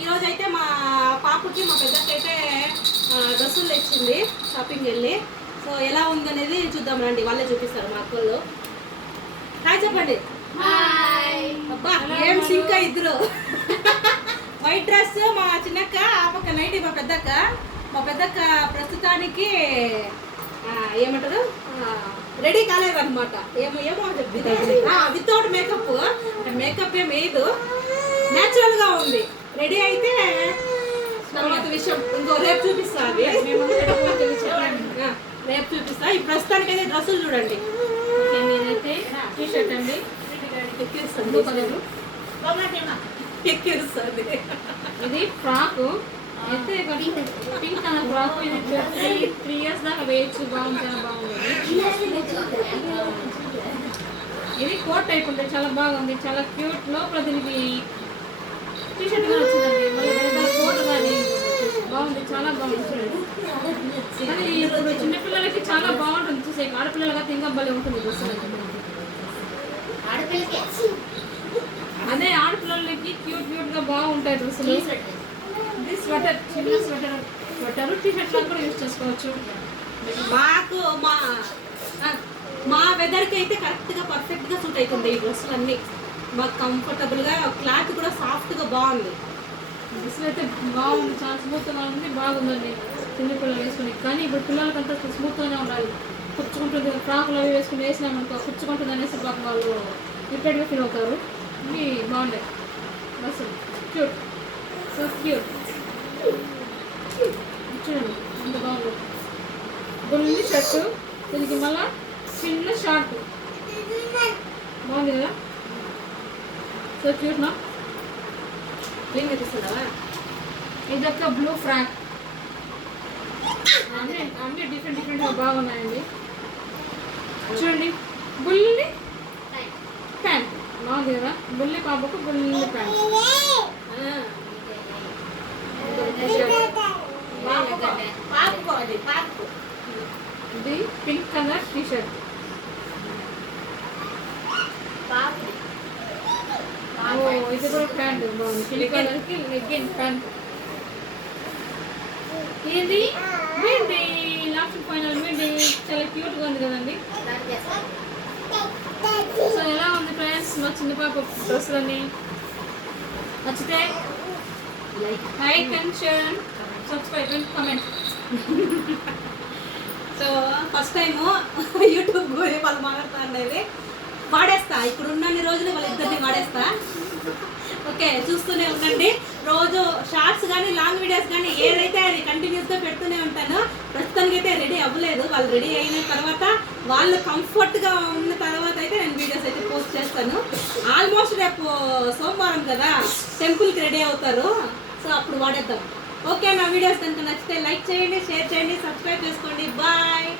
ఈరోజు అయితే మా పాపకి మా పెద్దకి అయితే డ్రెస్సులు తెచ్చింది షాపింగ్ వెళ్ళి. సో ఎలా ఉందనేది చూద్దాం రండి వాళ్ళే చూపిస్తారు మా అక్కలు హాయ్ చెప్పండి. అబ్బా ఏం సింక్ ఇద్దరు? వైట్ డ్రెస్ మా చిన్నక్క ఆ పక్క నైట్ మా పెద్దక్క. మా పెద్దక్క ప్రస్తుతానికి ఏమంటారు? రెడీ కాలేదన్నమాట. ఏమో ఏమో వితౌట్ మేకప్ మేకప్ ఏం వేయదు. న్యాచురల్గా ఉంది. రెడీ అయితే తర్వాత విషయం. ఇంకో రేపు చూపిస్తా అది. రేపు చూపిస్తా. ఈ ప్రస్తుతానికి అయితే డ్రెస్సులు చూడండి. నేనైతే టీ షర్ట్ అండి ఎక్కిస్తుంది ఇది ఫ్రాక్. అయితే పింక్ కలర్ ఫ్రాక్ ఇది త్రీ త్రీ ఇయర్స్ దాకా వేయచ్చు బాగుంది ఇది కోట్ టైప్ ఉంటుంది చాలా బాగుంది చాలా క్యూట్. లోపల దీనికి టీ షర్ట్ కూడా వచ్చిందండి. మళ్ళీ వెనకాల కోట్ కానీ బాగుంది చాలా బాగుంది చూడండి. కానీ ఇప్పుడు చిన్నపిల్లలకి చాలా బాగుంటుంది. చూసే ఆడపిల్లలకి ఇంకా భలే ఉంటుంది అదే ఆడపిల్లలకి క్యూట్ క్యూట్గా బాగుంటాయి డ్రెస్సులు. ఇది స్వెటర్ చిన్న స్వెటర్ స్వెటర్ టీ షర్ట్ లాగా కూడా యూజ్ చేసుకోవచ్చు. మాకు మా మా వెదర్కి అయితే కరెక్ట్గా పర్ఫెక్ట్గా సూట్ అవుతుంది ఈ డ్రెస్సులు అన్నీ బాగా కంఫర్టబుల్గా క్లాత్ కూడా సాఫ్ట్గా బాగుంది. డ్రెస్సులు అయితే బాగుంది చాలా స్మూత్గా ఉంది బాగుందండి. చిన్న పిల్లలు వేసుకుని కానీ ఇప్పుడు పిల్లలకంతా స్మూత్ గానే ఉండాలి. కుచ్చుకుంటుంది ఫ్రాకులు అవి వేసుకుని వేసినామనుకో కుచ్చుకుంటుంది అనేసి బాగా వాళ్ళు రిపేర్గా ఫీల్ అవుతారు. ఇవి బాగుంటాయి. బస్ క్యూట్ సో క్యూట్ చూడండి అంత బాగుంది. బుల్లి షర్టు దీనికి మళ్ళా చిన్న షార్ట్. బాగుంది కదా? సో క్యూట్ నా క్లీన్ చేస్తున్నావా ఇది ఒక బ్లూ ఫ్రాక్ అన్ని అన్ని డిఫరెంట్ డిఫరెంట్గా బాగున్నాయండి చూడండి బుల్లి ప్యాంట్ బాగుంది కదా బుల్లి పాపకు బుల్లి ప్యాంట్ పాపకు అది పాపకు ఇది పింక్ కలర్ టీ షర్ట్ ఇది కూడా ప్యాంట్ బాగుంది. కి లెగ్గిన్. ప్యాంట్. ఇది మిండి లాస్ట్ ఫైనల్ మిండి. చాలా క్యూట్గా ఉంది కదండి. సో ఎలా ఉంది ఫ్రెండ్స్? మా చిన్న పాప డ్రెస్సులని నచ్చితే like and share subscribe and comment. So first time YouTube వాళ్ళు మాట్లాడుతా అనేది వాడేస్తా. ఇప్పుడు ఉన్నన్ని రోజులు వాళ్ళిద్దరిని వాడేస్తా. ఓకే చూస్తూనే ఉండండి. రోజు షార్ట్స్ కానీ లాంగ్ వీడియోస్ కానీ ఏదైతే అది కంటిన్యూస్గా పెడుతూనే ఉంటాను ప్రస్తుతానికి అయితే రెడీ అవ్వలేదు. వాళ్ళు రెడీ అయిన తర్వాత వాళ్ళు కంఫర్ట్గా ఉన్న తర్వాత అయితే నేను వీడియోస్ అయితే పోస్ట్ చేస్తాను. ఆల్మోస్ట్ రేపు సోమవారం కదా టెంపుల్కి రెడీ అవుతారు. సో అప్పుడు వాడేద్దాం. ఓకే నా వీడియోస్ కనుక నచ్చితే లైక్ చేయండి షేర్ చేయండి సబ్స్క్రైబ్ చేసుకోండి. బాయ్